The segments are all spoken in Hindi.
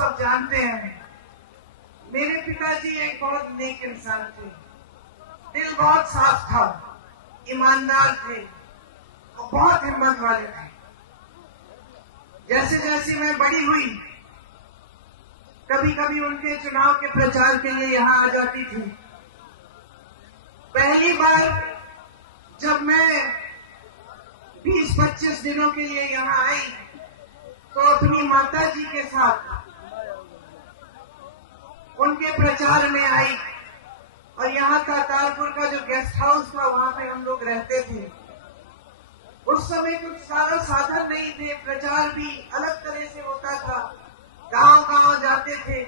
सब जानते हैं, मेरे पिताजी एक बहुत नेक इंसान थे। दिल बहुत साफ था, ईमानदार थे और बहुत हिम्मत वाले थे। जैसे जैसे मैं बड़ी हुई, कभी कभी उनके चुनाव के प्रचार के लिए यहाँ आ जाती थी। पहली बार जब मैं 20-25 दिनों के लिए यहाँ आई तो अपनी माता जी के साथ उनके प्रचार में आई और यहाँ का तारपुर का जो गेस्ट हाउस था वहां पे हम लोग रहते थे। उस समय कुछ सारा साधन नहीं थे, प्रचार भी अलग तरह से होता था। गांव गांव जाते थे,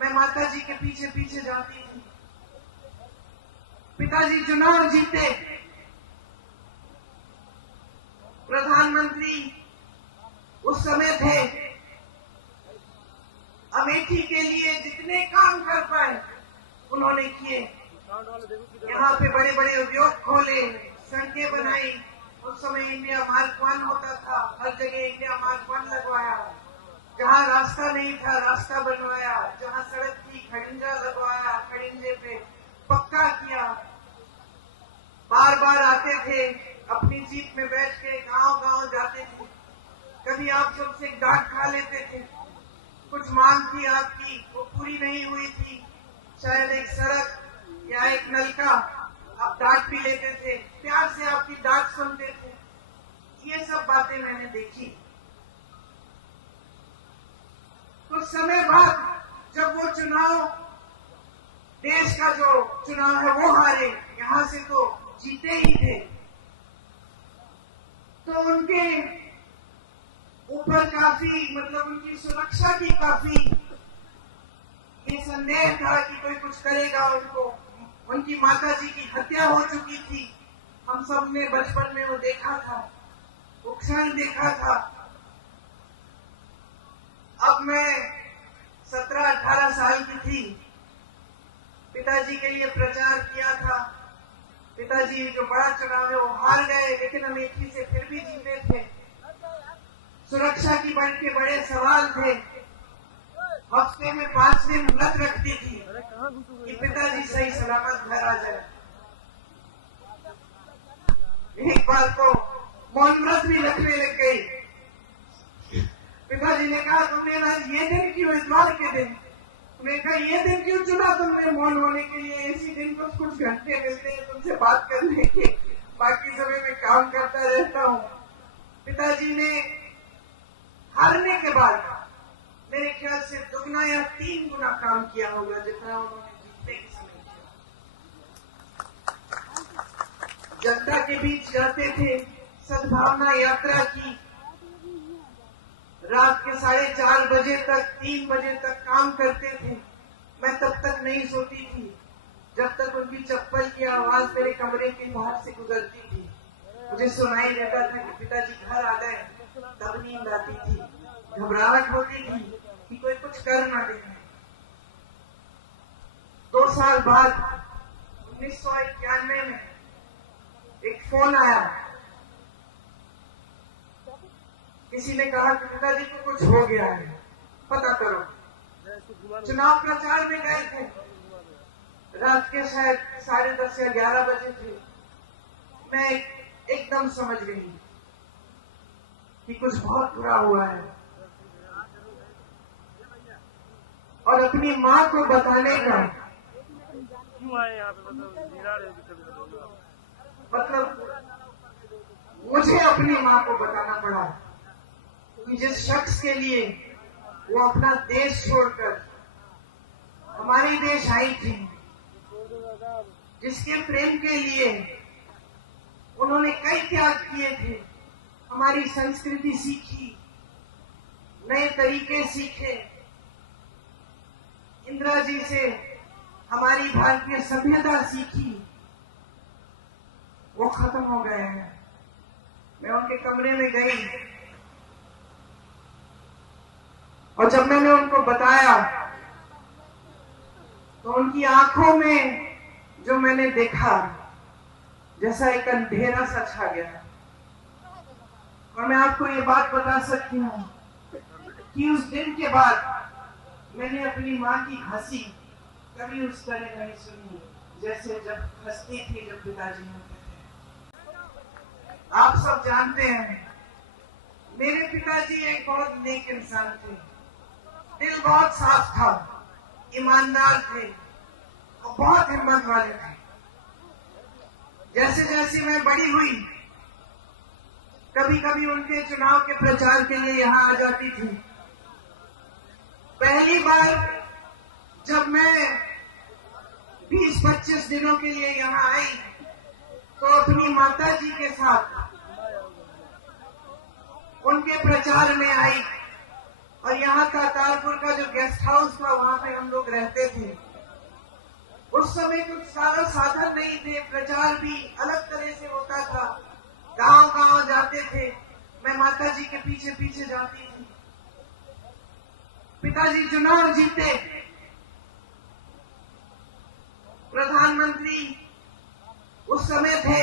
मैं माता जी के पीछे पीछे जाती थी। पिताजी चुनाव जीते, प्रधानमंत्री उस समय थे। अमेठी के लिए जितने काम कर पाए उन्होंने किए। यहाँ पे बड़े बड़े उद्योग खोले, सड़कें बनाई। उस समय इंडिया मार्क 1 होता था, हर जगह इंडिया मार्क 1 लगवाया। जहाँ रास्ता नहीं था रास्ता बनवाया, जहाँ सड़क थी खड़िंजा लगवाया, खड़िंजे पे पक्का किया। बार बार आते थे, अपनी जीप में बैठ के गांव गांव जाते थे। कभी आप सबसे डांट खा लेते थे, कुछ मांग थी आपकी वो पूरी नहीं हुई थी, शायद एक सड़क या एक नलका, आप डांट भी लेते थे, प्यार से आपकी डांट सुनते थे। ये सब बातें मैंने देखी। कुछ समय बाद जब वो चुनाव, देश का जो चुनाव है वो हारे, यहां से तो जीते ही थे, तो उनके ऊपर काफी, मतलब उनकी सुरक्षा की काफी ये संदेह था कि कोई कुछ करेगा उनको। उनकी माता जी की हत्या हो चुकी थी, हम सब ने बचपन में वो देखा था, वो क्षण देखा था। अब मैं 17-18 साल की थी, पिताजी के लिए प्रचार किया था। पिताजी जो बड़ा चुनाव है वो हार गए, लेकिन अमेठी से फिर भी जीते थे। सुरक्षा की बड़े सवाल थे। हफ्ते में 5 दिन व्रत रखती थी कि पिताजी सही सलामत घर आ जाए। एक बार तो मौन व्रत भी रखने लग गई। पिताजी ने कहा तुमने आज ये दिन क्यों, इतवार के दिन, तुमने कहा ये दिन क्यों चुना तुमने मौन होने के लिए? इसी दिन कुछ घंटे मिलते हैं तुमसे बात करने के, बाकी समय में काम करता रहता हूँ। पिताजी ने हारने के बाद मेरे ख्याल से 2 या 3 गुना काम किया होगा जितना उन्होंने जीतने के समय किया। जनता के बीच जाते थे, सद्भावना यात्रा की, रात के 4:30 बजे तक, 3 बजे तक काम करते थे। मैं तब तक नहीं सोती थी जब तक उनकी चप्पल की आवाज मेरे कमरे के बाहर से गुजरती थी। मुझे सुनाई देता था कि पिताजी घर आ गए, तब नींद आती थी। घबराहट होती थी कि कोई कुछ कर ना दे। 2 साल बाद 1991 में एक फोन आया, किसी ने कहा कि पिताजी को कुछ हो गया है, पता करो। चुनाव प्रचार में गए थे, रात के शायद 10:30 या 11 बजे थे। मैं एकदम समझ गई कि कुछ बहुत बुरा हुआ है और अपनी माँ को बताने का, मतलब मुझे अपनी माँ को बताना पड़ा कि जिस शख्स के लिए वो अपना देश छोड़कर हमारे देश आई थी, जिसके प्रेम के लिए उन्होंने कई त्याग किए थे, हमारी संस्कृति सीखी, नए तरीके सीखे, इंदिरा जी से हमारी भारतीय सभ्यता सीखी, वो खत्म हो गए हैं। मैं उनके कमरे में गई और जब मैंने उनको बताया तो उनकी आंखों में जो मैंने देखा, जैसा एक अंधेरा सा छा गया। और मैं आपको ये बात बता सकती हूँ कि उस दिन के बाद मैंने अपनी माँ की हंसी कभी उस तरह नहीं सुनी जैसे जब हंसती थी जब पिताजी होते थे। आप सब जानते हैं मेरे पिताजी एक बहुत नेक इंसान थे, दिल बहुत साफ था, ईमानदार थे और बहुत हिम्मत वाले थे। जैसे जैसे मैं बड़ी हुई कभी कभी उनके चुनाव के प्रचार के लिए यहाँ आ जाती थी। पहली बार जब मैं 20-25 दिनों के लिए यहाँ आई तो अपनी माता जी के साथ उनके प्रचार में आई और यहाँ का तारपुर का जो गेस्ट हाउस था वहां पे हम लोग रहते थे। उस समय कुछ सारा साधन नहीं थे, प्रचार भी अलग तरह से होता था। गांव गांव जाते थे, मैं माता जी के पीछे पीछे जाती थी। पिताजी चुनाव जीते, प्रधानमंत्री उस समय थे।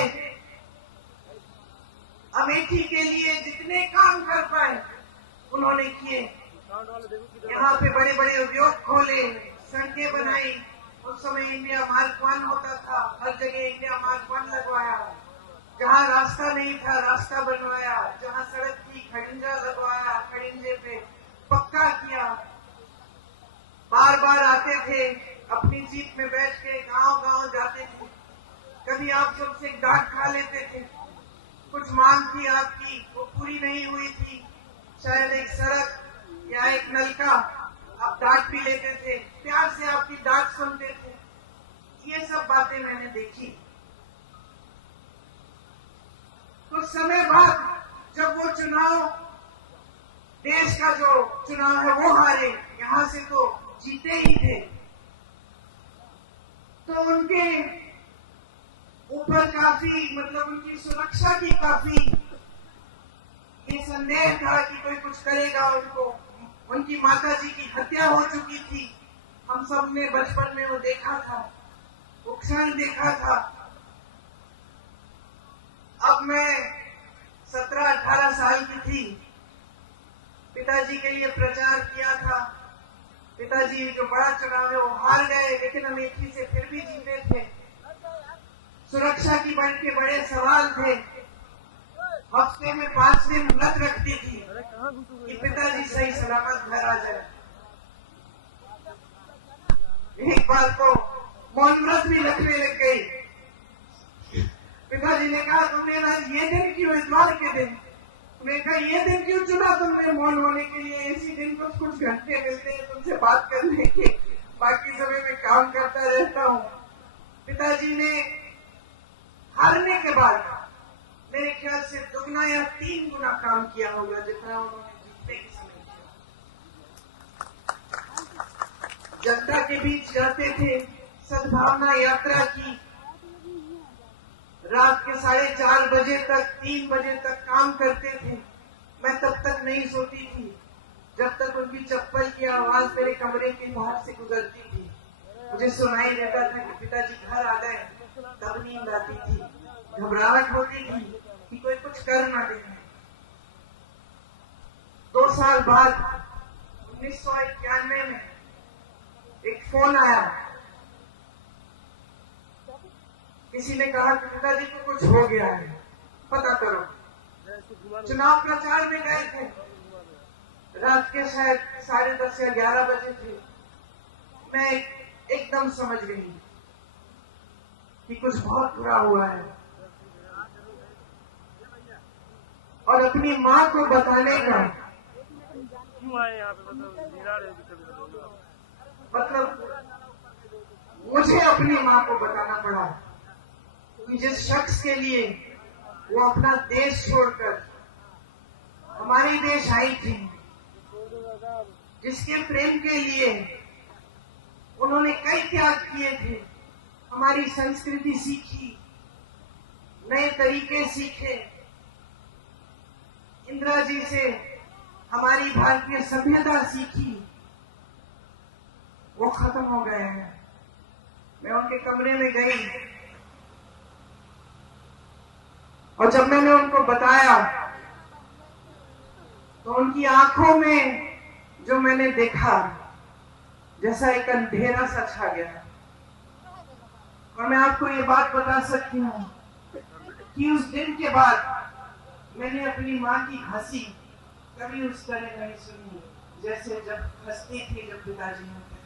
अमेठी के लिए जितने काम कर पाए उन्होंने किए। यहाँ पे बड़े बड़े उद्योग खोले, सड़कें बनाई। उस समय इंडिया मार्क 1 होता था, हर जगह इंडिया मार्क 1 लगवाया। जहाँ रास्ता नहीं था रास्ता बनवाया, जहाँ सड़क थी खड़िंजा लगवाया, खड़िंजे पे पक्का किया। बार बार आते थे, अपनी जीप में बैठ के गांव गांव जाते थे। कभी आप सबसे डांट खा लेते थे, कुछ मांग थी आपकी वो पूरी नहीं हुई थी, शायद एक सड़क या एक नलका, आप डांट भी लेते थे, प्यार से आपकी डांट सुनते थे। ये सब बातें मैंने देखी। कुछ समय बाद जब वो चुनाव, देश का जो चुनाव है वो हारे, यहां से तो जीते ही थे, तो उनके ऊपर काफी मतलब उनकी सुरक्षा की काफी ये संदेह था कि कोई कुछ करेगा उनको। उनकी माता जी की हत्या हो चुकी थी, हम सब ने बचपन में वो देखा था, वो क्षण देखा था। अब मैं 17-18 साल की थी, पिताजी के लिए प्रचार किया था। पिताजी जो बड़ा चुनाव है वो हार गए, लेकिन अमेठी से फिर भी जीते थे। सुरक्षा की बड़े सवाल थे। हफ्ते में 5 दिन व्रत रखती थी कि पिताजी सही सलामत घर आ जाए। एक बार तो मौन व्रत भी रखने लग गई। पिताजी ने कहा तुमने आज ये दिन क्यों, इतवार के दिन? मैंने कहा ये दिन क्यों चुना तुमने मौन होने के लिए? इसी दिन कुछ घंटे मिलते हैं तुमसे बात करने के, बाकी समय में काम करता रहता हूँ। पिताजी ने हारने के बाद मेरे ख्याल से 2 या 3 गुना काम किया होगा जितना उन्होंने जीतने के समय किया। जनता के बीच जाते थे, सद्भावना यात्रा की, रात के 4:30 बजे तक 3 बजे तक काम करते थे। मैं तब तक नहीं सोती थी जब तक उनकी चप्पल की आवाज मेरे कमरे के बाहर से गुजरती थी। मुझे सुनाई देता था कि पिताजी घर आ गए, तब नींद आती थी। घबराहट होती थी कि कोई कुछ कर ना दे। 2 साल बाद 1991 में एक फोन आया, किसी ने कहा कि पिताजी को कुछ हो गया है, पता करो। चुनाव प्रचार में गए थे, रात के शायद 10:30 या 11 बजे थे। मैं एकदम समझ गई कि कुछ बहुत बुरा हुआ है और अपनी माँ को बताने का मतलब मुझे अपनी माँ को बताना पड़ा कि जिस शख्स के लिए वो अपना देश छोड़कर हमारे देश आई थी, जिसके प्रेम के लिए उन्होंने कई त्याग किए थे, हमारी संस्कृति सीखी, नए तरीके सीखे, इंदिरा जी से हमारी भारतीय सभ्यता सीखी, वो खत्म हो गए हैं। मैं उनके कमरे में गई और जब मैंने उनको बताया तो उनकी आंखों में जो मैंने देखा जैसा एक अंधेरा सा छा गया। और मैं आपको ये बात बता सकती हूँ कि उस दिन के बाद मैंने अपनी माँ की हंसी कभी उस तरह नहीं सुनी जैसे जब हंसती थी जब पिताजी ने